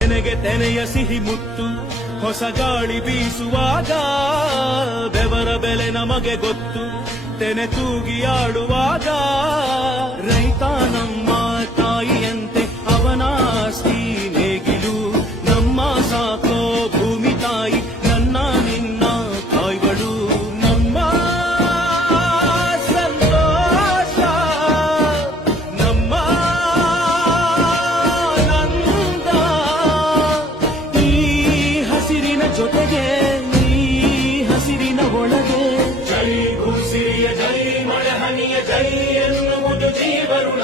ತೆನೆಗೆ ತೆನೆಯ ಸಿಹಿ ಮುತ್ತು, ಹೊಸ ಗಾಳಿ ಬೀಸುವಾಗ ಬೆವರ ಬೆಲೆ ನಮಗೆ ಗೊತ್ತು. ತೆನೆ ತೂಗಿ ಆಡುವಾಗ ರೈತ ನಮ್ಮ ಜೊತೆಗೆ ಈ ಹಸಿರಿನ ಒಳಗೆ. ಜೈ ಭೂಸಿರಿಯ ಜೈ ಮಳೆ ಹನಿಯ ಜೈ ಎನ್ನುವುದು ಜೀವರುಣ.